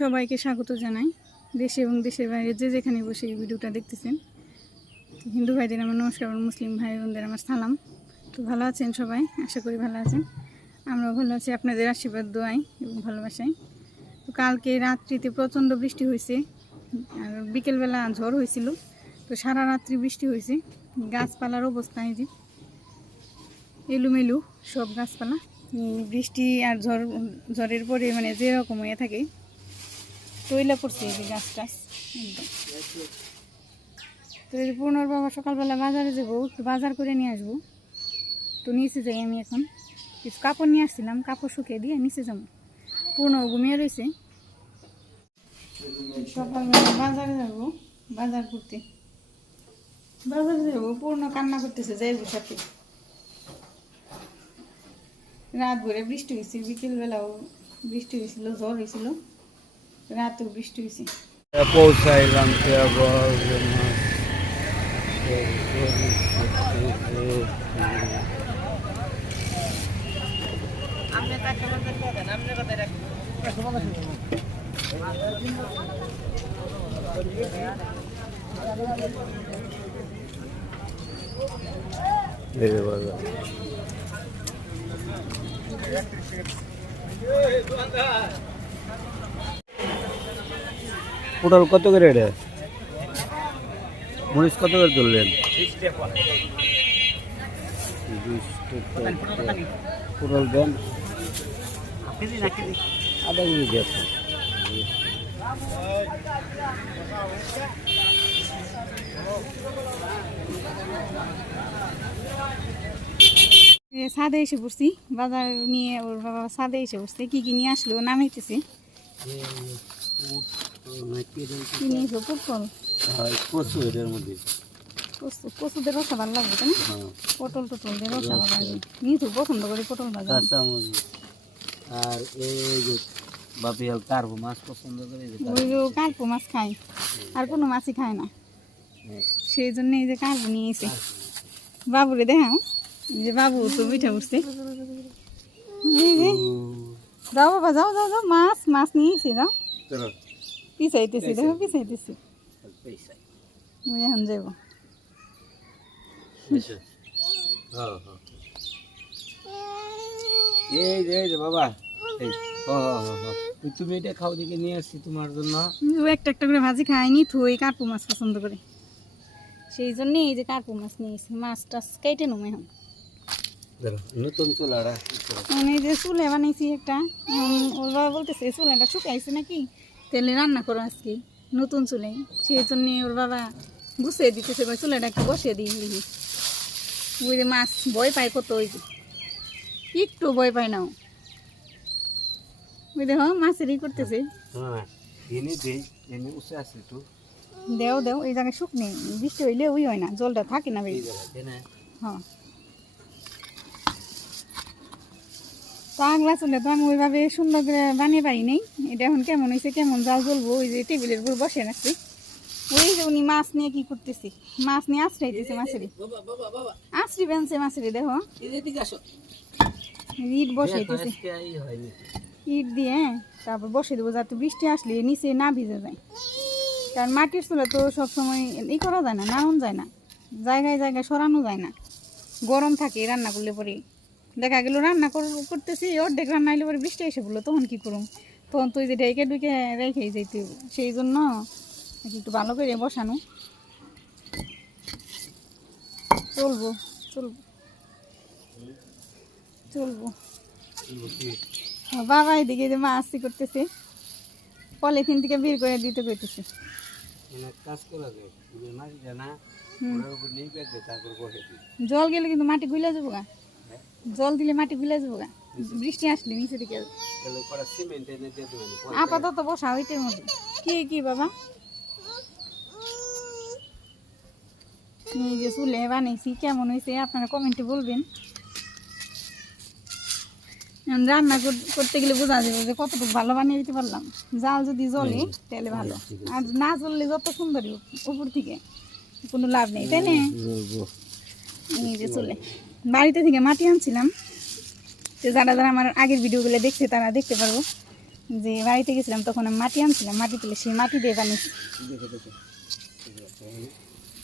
সবাইকে স্বাগত জানাই। দেশে এবং দেশের বাইরে যে যেখানে বসে এই ভিডিওটা দেখতেছেন, হিন্দু ভাইদের আমার নমস্কার, এবং মুসলিম ভাই বোনদের আমার সালাম। তো ভালো আছেন সবাই, আশা করি ভালো আছেন। আমরাও ভালো আছি আপনাদের আশীর্বাদ, দোয়াই এবং ভালোবাসাই। তো কালকে রাত্রিতে প্রচণ্ড বৃষ্টি হয়েছে, আর বিকেলবেলা ঝড় হয়েছিল। তো সারা রাত্রি বৃষ্টি হয়েছে, গাছপালার অবস্থা এই যে এলোমেলো সব গাছপালা। বৃষ্টি আর ঝড়ের পরে মানে যেরকম হয়ে থাকে তৈলা পড়ছে এই যে গাছ টাছ একদম। তো এই পূর্ণর বাবা সকালবেলা বাজারে যাবো, একটু বাজার করে নিয়ে আসবো। তো নিচে যাই, আমি এখন কিছু কাপড় নিয়ে আসছিলাম, কাপড় শুকিয়ে দিয়ে নিচে যাবো। পূর্ণ ঘুমিয়ে রয়েছে। সকালবেলা বাজারে যাবো, বাজার করতে বাজারে যাবো। পূর্ণ কান্না করতেছে যাইবো সাথে। রাত ভরে বৃষ্টি হয়েছে, বিকেলবেলাও বৃষ্টি হয়েছিল, ঝড় হয়েছিল, রাতেও বৃষ্টি হয়েছে। পৌঁছাইলাম পটল কত করে রে? মরিচ কত করে তুললেন? 20 টাকা। পটল দেন আধা কেজি দিয়েছে। ছাদে এসে পড়ছি, বাজার নিয়ে ওর বাবা ছাদে এসে পড়ছে। কি কি নিয়ে আসলো নামাইতেছে। কি নিয়েছো? পটল। কচু এর মধ্যে কচুদের রসা ভালো লাগবে, তাই না? পটল টটল দিয়ে রসা ভালো লাগে। নিয়েছো পছন্দ করি পটল ভাজা। আর এই যে বাপি কার্পো মাছ পছন্দ করে, ওই যে কার্পো মাছ খায়, আর কোনো মাছই খায় না, সেই জন্য এই যে কার্পো নিয়ে এসে বাবুরে দেখাও। এই যে বাবু তো পিঠা উঠছে। যাও বাবা, যাও যাও যাও, মাছ মাছ নিয়ে এসে যাও। পিছাইতেছি, দেখো পিছাইতেছি। আমি এখন যাবো। এই যে বাবা, তুমি এটা খাও, দিকে নিয়ে আসছি তোমার জন্য। একটা একটা করে ভাজি খায়নি, থুই কার্পো মাছ পছন্দ করে, সেই জন্য এই যে কার্পো মাছ নিয়ে এসে মাছ টাছ কেটে নেবো এখন। নতুন চুলাটা এই যে চুলে বানাইছি একটা। ওর বাবা বলতেছে চুলাটা শুকাইছে নাকি, তেলে রান্না করো আজকে নতুন চুলে, সেই জন্য ওর বাবা গুছিয়ে দিতেছে। চুলাটা একটু বসিয়ে দিই দেখি। ওই যে মাছ ভয় পায় কত, ওই যে একটু ভয় পায় না। ওই দেখো মাছেরই করতেছে। দেও দেও, এই জায়গায় শুকনে, বৃষ্টি হইলে ওই হয় না, জলটা থাকে না বেশি। হ্যাঁ, পাগলা চুলে তো আমি ওইভাবে সুন্দর করে বানিয়ে পারি নেই। এটা এখন কেমন হয়েছে, কেমন জাল জ্বলবো। ওই যে টেবিলের উপর বসে রাখছি। ওই যে উনি মাছ নিয়ে কি করতেছি, মাছ নিয়ে আশ্রাইতেছে। মাছেরই আশ্রি বেনছে, মাছেরই দেখো ইট বসাইতেছে। ইট দিয়ে তারপর বসে দেবো, যাতে বৃষ্টি আসলে নিচে না ভিজে যায়। কারণ মাটির চুলা তো সবসময় ই করা যায় না, নাড়ানো যায় না, জায়গায় জায়গায় সরানো যায় না, গরম থাকে রান্না করলে পরে। দেখা গেল রান্না করতেছি, অর্ধেক রান্না হইলে পরে বৃষ্টি এসে বললো, তখন কি করুম? তখন তুই যে ঢেকে ঢুকে রেখেই যাইতে, সেই জন্য একটু ভালো করে বসানো। চলবো চলবো চলবো। বাবা এদিকে যে মাছ করতেছে, পলিথিন থেকে বের করে দিতে কইতেছে। জল গেলে কিন্তু মাটি গুলে যাবো গা, জল দিলে মাটি গুলে যাবো গা, বৃষ্টি আসলে নিচে দিকে। আপাতত বসা ওইটার মধ্যে। কি বাবা, এই যে চুলে বানাইছি, কেমন হয়েছে আপনারা কমেন্টে বলবেন। রান্না করতে গেলে বোঝা যাবে যে কতটুকু ভালো বানিয়ে দিতে পারলাম। জাল যদি জ্বলে তাহলে ভালো, আর না জ্বললে যত সুন্দরই উপর থেকে কোনো লাভ নেই, তাই না? এই যে চুলে বাড়িতে থেকে মাটি আনছিলাম, তো যারা যারা আমার আগের ভিডিওগুলো দেখছে তারা দেখতে পারবো। যে বাড়িতে গেছিলাম তখন আমি মাটি আনছিলাম, মাটি তুলে সেই মাটি দিয়ে বানিয়েছি।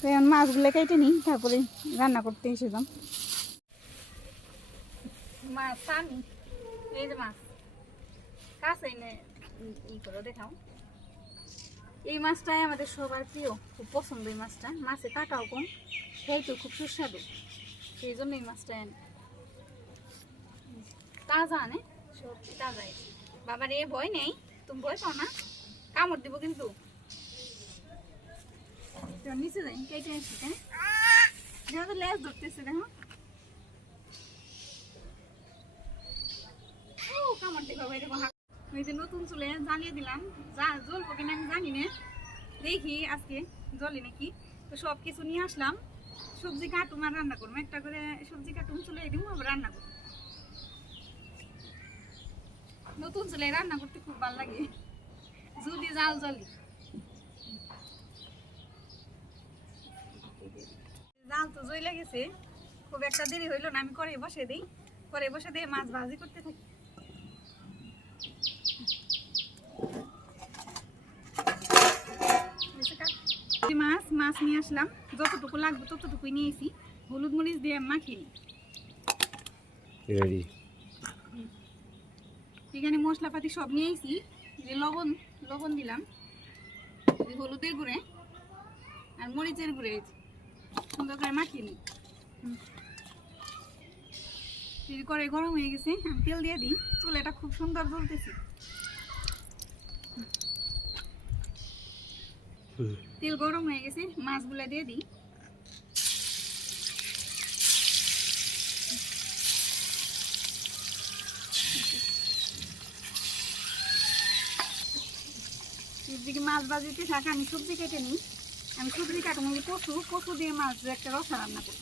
তো এখন মাছগুলো কেটে নিই, তারপরে রান্না করতে এসেছিলাম। মাছ আমি এই যে মাছ কাছে এনে ই করে দেখাও। এই মাছটাই আমাদের সবার প্রিয়, খুব পছন্দ। এই মাছটা মাছে কাটাও কম, খেতেও খুব সুস্বাদু, সেই জন্য এই মাছটা এনে তাজা আনে, সব তাজাই। বাবার এ ভয় নেই, তুমি ভয় পাও না, কামড় দিব কিন্তু। নিচে যাই কেটে আসি, হ্যাঁ যেহেতু লেজ ধরতেছে দেখো, কামড় দিব। ওই যে নতুন চুলে জ্বালিয়ে দিলাম, জ্বলবো কিনা আমি জানি না, দেখি আজকে জ্বলে নাকি। তো সব কিছু নিয়ে আসলাম, সবজি কাটুম আর রান্না করবো, একটা করে সবজি কাটুম চুলে দিব, আবার রান্না করবো। নতুন চুলে রান্না করতে খুব ভালো লাগে, যদি জাল জ্বলি। জাল তো জ্বলে গেছে, খুব একটা দেরি হইলো না, আমি করে বসে দিই, করে বসে দিয়ে মাছ ভাজি করতে থাকি। মাছ নিয়ে আসলাম, যতটুকু লাগবে ততটুকুই নিয়েছি, হলুদ মরিচ দিয়ে মাখিয়ে নিই। এখানে মশলাপাতি সব নিয়েছি, যে লবণ দিলাম, হলুদের গুঁড়ে আর মরিচের গুঁড়ে সুন্দর করে মাখিয়ে নিই। করে গরম হয়ে গেছে, আমি তেল দিয়ে দিই, চুলাটা খুব সুন্দর জ্বলতেছে। তেল গরম হয়ে গেছে, মাছগুলা দিয়ে দিই। এদিকে মাছ ভাজিতে থাকা, আমি সবজি কেটে নিই। আমি সবজি কাটবো, কচু দিয়ে মাছ একটা রসা রান্না করি।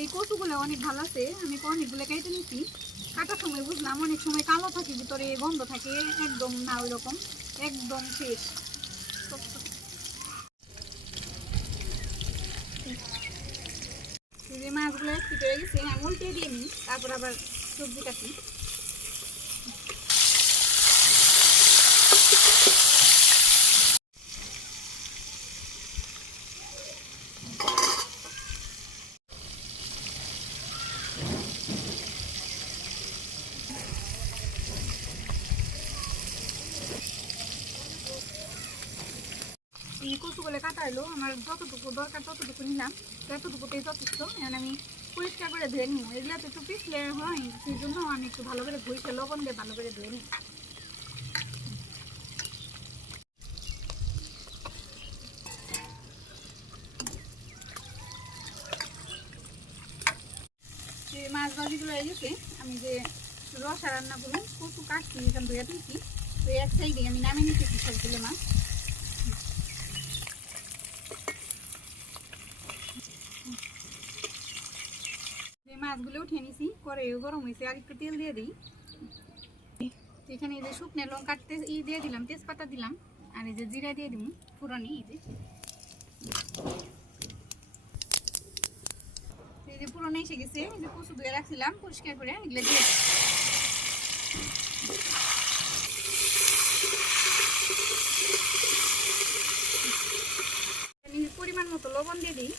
এই কচুগুলো অনেক ভালো আছে, আমি অনেকগুলো কেটে নিচ্ছি। কাটার সময় বুঝলাম অনেক সময় কালো থাকে, ভিতরে গন্ধ থাকে, একদম না ওই রকম, একদম ফ্রেশ। যে মাছগুলো কেটে হয়ে গেছে, আমি উল্টে দিয়ে নিই, তারপর আবার সবজি কাটি। এই কচুগুলো কাটা হলো, আমার যতটুকু দরকার ততটুকু নিলাম, ততটুকুতেই যথেষ্ট। এখন আমি পরিষ্কার করে ধুয়ে নিব, এগুলো তো একটু পিছলে হয়, সেই জন্য আমি একটু ভালো করে ধুইতে লবণ দিয়ে ভালো করে ধুয়ে নিই। মাছ ভাজিগুলো হয়ে গেছে, আমি যে রসা রান্না করুন, কচু কাটছি, এখান ধুয়ে দিয়েছি, তো এক সাইডে আমি নামিয়ে নিতেছি সবগুলো মাছ। মাছগুলো উঠিয়ে নিছি, করে গরম হয়েছে, আর একটু তেল দিয়ে দিই। এখানে এই যে শুকনো লঙ্কা দিয়ে দিলাম, তেজপাতা দিলাম, আর এই যে জিরা দিয়ে দিব ফোড়নে। এই যে পুরনো এসে গেছে, এই যে কচু ধুয়ে রাখছিলাম পরিষ্কার করে, এগুলো দিয়ে পরিমাণ মতো লবণ দিয়ে দিই।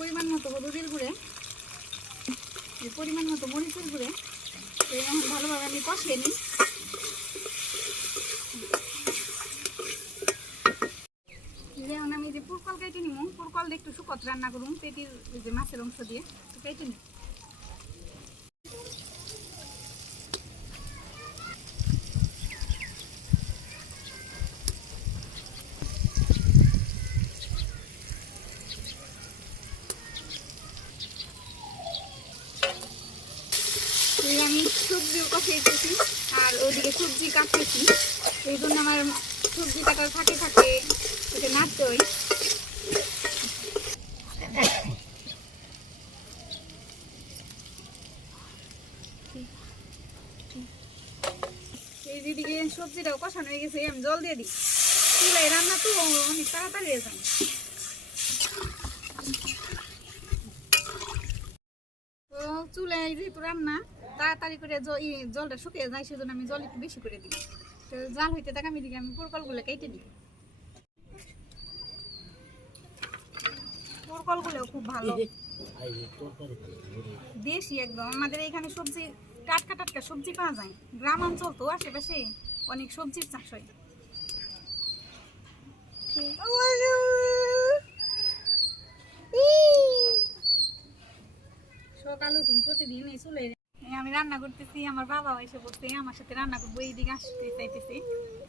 পরিমাণ মতো হলুদের গুঁড়ে, পরিমাণ মতো মরিচের গুঁড়ে, এখন ভালোভাবে আমি কষিয়ে নিই। যেমন আমি যে পুরকল কেটে নিব, পুরকল দিয়ে একটু শুকত রান্না করুন, পেটির যে মাছের অংশ দিয়ে কেটে নিই। আমি সবজিও কষিয়েছি আর ওইদিকে সবজি কাটতেছি, এই জন্য আমার সবজি কাটার থাকে থাকে এটা নাড়তে হয়। এই দিদিকে সবজিটাও কষানো হয়ে গেছে, আমি জল দিয়ে দিই। চুলায় রান্না তো অনেক তাড়াতাড়ি হয়ে যায়। তো চুলায় যেহেতু রান্না তাড়াতাড়ি করে জলটা শুকিয়ে যায়, সেজন্য আমি জল একটু বেশি করে দিই। তো জাল হইতে থাকা আমি দিকে আমি পোরকলগুলো কেটে দিই। পোরকলগুলো খুব ভালো দেশি একদম। আমাদের এখানে সবজি টাটকা টাটকা সবজি পাওয়া যায়, গ্রাম অঞ্চল তো আশেপাশে অনেক সবজির চাষ হয়। সকালে তুমি প্রতিদিন এই চলে আমি রান্না করতেছি, আমার বাবা এসে বলছে আমার সাথে রান্না করবো, এইদিকে আসতে চাইতেছে,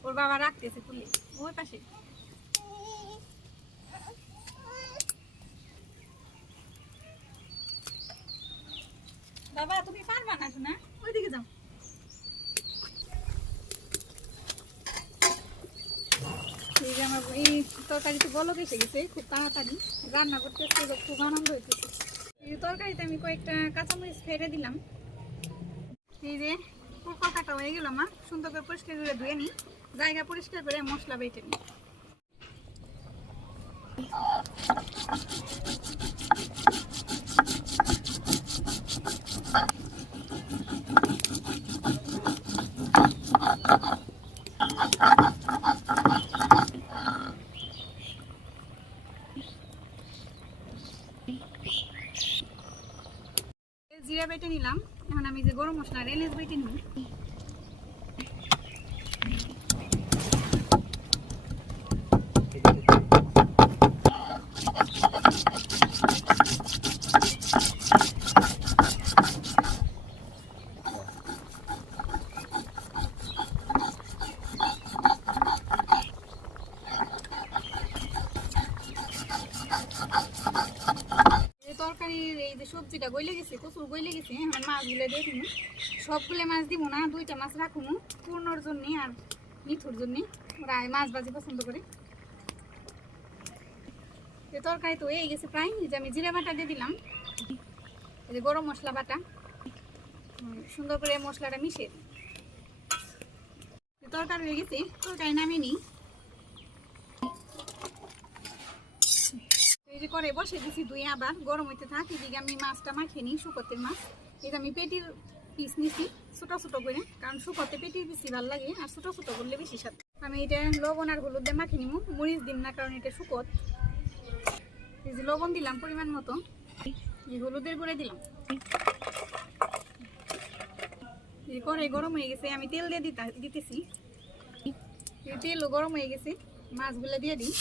ওর বাবা রাখতেছে তুলে ওই পাশে। বাবা তুমি পারবা না শোনা, ওইদিকে যাও। আমার এই তরকারিতে বলক এসে গেছে, খুব তাড়াতাড়ি রান্না করতেছে, খুব আনন্দ হইতেছে। এই তরকারিতে আমি কয়েকটা কাঁচামরিচ ফেলে দিলাম। এই যে পোকা কাটা হয়ে গেল আমার, সুন্দর করে পরিষ্কার করে ধুয়ে নিই, জায়গা পরিষ্কার করে মশলা বেটে নিই। জিরা বেটে নিলাম, এখন আমি যে গরম মশলা এলাচ বেটে নিই। তরকারির এই যে সবজিটা গইলে গেছে, কচুর গইলে গেছে, এখন মাছগুলো দিয়ে দিব। সবগুলো মাছ দিব না, দুইটা মাছ রাখুন পূর্ণর জন্য আর মিঠুর জন্য, ওরা মাছ ভাজি পছন্দ করে। তরকারি তো হয়ে গেছে প্রায়, যে আমি জিরা বাটা দিয়ে দিলাম, এই যে গরম মশলা বাটা, সুন্দর করে মশলাটা মিশিয়ে দিই। তরকারি হয়ে গেছে, তরকারি নামিয়ে নিই। এই যে করে বসে দিছি দুই, আবার গরম হইতে থাক। এদিকে আমি মাছটা মাখিয়ে নিই, শুকতের মাছ। এটা আমি পেটির পিস নিছি ছোটো ছোটো করে, কারণ শুকতে পেটির পিসই ভালো লাগে, আর ছোটো ছোটো করলে বেশি স্বাদ। আমি এটা লবণ আর হলুদ দিয়ে মাখিয়ে নিব, মরিচ দিন না কারণ এটা শুকত। এই যে লবণ দিলাম পরিমাণ মতো, এই হলুদের গুঁড়ে দিলাম। এই করে গরম হয়ে গেছে, আমি তেল দিয়ে দিতেছি। তেলও গরম হয়ে গেছে, মাছগুলো দিয়ে দিই।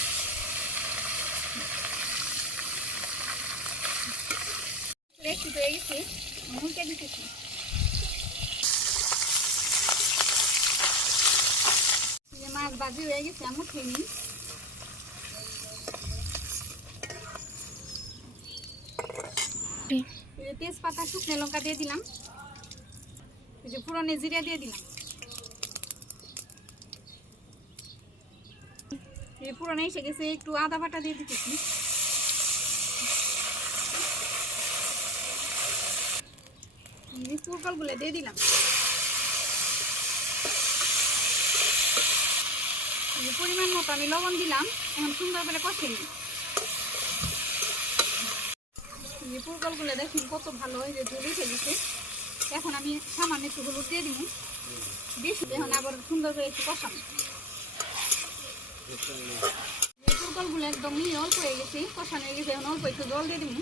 একটু হয়ে গেছে, মুলটা দিতেছি। মাছ ভাজি হয়ে গেছে, আমি খেয়ে নিই। তেজপাতা শুকনো লঙ্কা দিয়ে দিলাম, এই যে পুরনে জিরা দিয়ে দিলাম। পুরনে এসে গেছে, একটু আদা বাটা দিয়ে দিতেছি। পোরকলগুলো দিয়ে দিলাম, পরিমাণ মতো আমি লবণ দিলাম। এখন সুন্দর করে কষে নিই। পোরকলগুলো দেখুন কত ভালো হয়ে যে ঝুল উঠে গেছে। এখন আমি সামান্য একটু হলুদ দিয়ে দিব, বেশি এখন আবার সুন্দর করে একটু কষানো। পোরকলগুলো একদম অল্প হয়ে গেছে, কষানো হয়ে গেছে, এখন অল্প একটু জল দিয়ে দিব।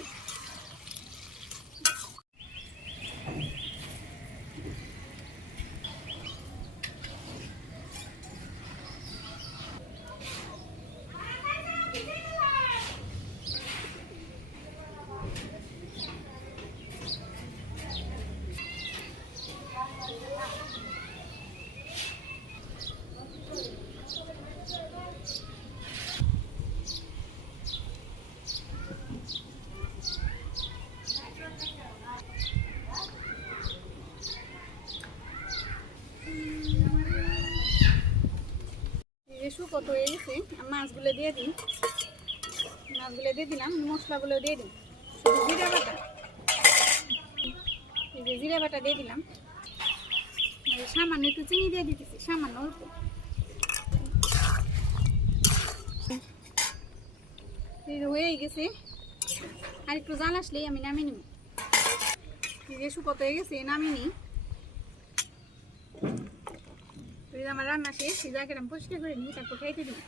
গেছে, মাছগুলো দিয়ে দিই। মাছগুলো দিয়ে দিলাম, মশলাগুলো দিয়ে দিই। শুধু জিরা বাটা, এই যে জিরা বাটা দিয়ে দিলাম। সামান্য একটু চিনি দিয়ে দিতেছি, সামান্য অল্প। হয়ে গেছে, আর একটু জাল আসলেই আমি নামিয়ে নিব। যে শুকত হয়ে গেছে নামিয়ে নিই। আমার রান্না শেষ, সেই জায়গাটা আমি পরিষ্কার করে নিই, তারপর খাইতে দিই।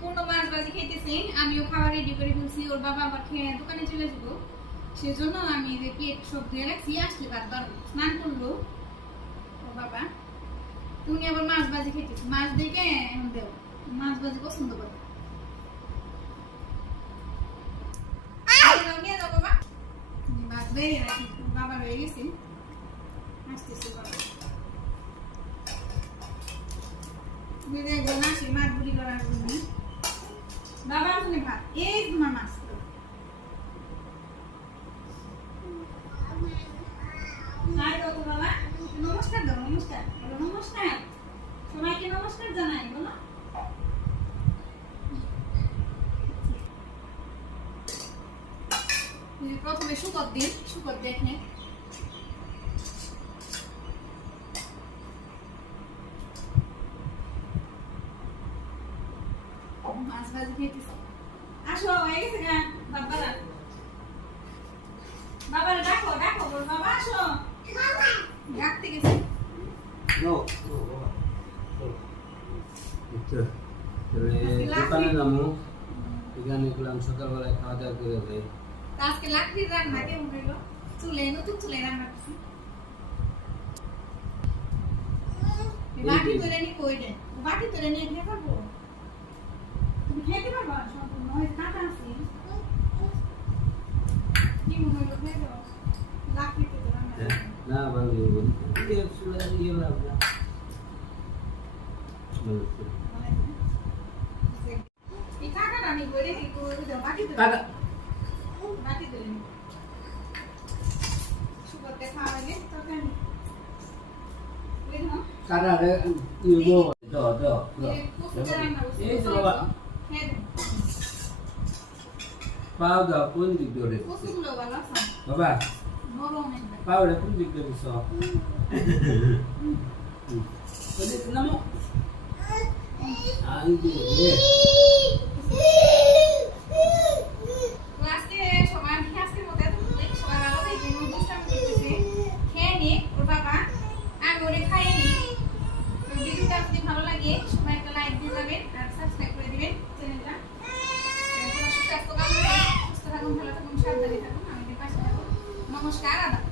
পূর্ণ মাছ ভাজি খাইতেছি, আমিও খাওয়া রেডি করে ফেলছি। ওর বাবা আবার খেয়ে দোকানে চলে যাবো, সেজন্য আমি যে প্লেট সব ধুয়ে রাখছি, আসলে বাদ বাড়বো। স্নান করলো ওর বাবা, তুমি আবার মাছ ভাজি খাইতেছি। মাছ দেখে এখন দেও, মাছ ভাজি পছন্দ করো। নিয়ে যাও বাবা, মাছ বেরিয়ে রাখি। বাবা রয়ে গেছে, আসতেছে বাবা। মাছ বুড়ি করার জন্য বাবা আসলে ভাত, এই তোমার মাছ। নমস্কার দাও, নমস্কার বলো, নমস্কার সবাইকে নমস্কার জানাই বলো। প্রথমে শুকর দিন, শুকর দেখে মাছ ভাজি খেতেছি। আসো, হয়ে গেছে গা বাবারা, বাবারা ডাকো, ডাকো বল, বাবা আসো। ডাকতে গেছে। দোকানে নামো, এখানে গেলাম সকালবেলায় খাওয়া দাওয়া করে যাই। আজকে লাকড়ির রান্না কেমন হইল? চুলে, নতুন চুলে রান্না করছি। বাটি তুলে নি কই দে, বাটি তুলে নিয়ে খেয়ে পারবো? তুমি খেতে পারবা? সম্পূর্ণ হয়ে কাটা আছে। কি মনে হইলো খেয়ে দাও? লাকড়িতে তো রান্না করছি। না ভালো বলি, এই চুলা দিয়ে লাগবে। এই কাটাটা আমি করে দিই, তো বাটি তুলে কাটা বাটি তুলে নি। সুগন্ধে খাওয়ালে তরকারি বুঝলো? কাটা রে ইউগো দাও দাও। এই তো বাবা পাও দাও, কোন দিক ধরে পছন্দ ভালো আছে বাবা? নরম একদম। পাও রে কোন দিক ধরে সব ওদের নামো আই দিয়ে আজকে সবাই আজকের মতো এতটুকুই। সবাই ভালো থাকবেন, অনুষ্ঠান করতেছে, খেয়ে নিয়ে ওর বাবা আমি ওরে খাইয়ে নিই। ভিডিওটা যদি ভালো লাগে সবাই একটা লাইক দিয়ে যাবেন আর সাবস্ক্রাইব করে দিবেন চ্যানেলটা। সুস্বাস্থ্য কামনা করি, সুস্থ থাকুন, ভালো থাকুন, সাবধানে থাকুন, আমাদের পাশে থাকুন। নমস্কার, আদাব।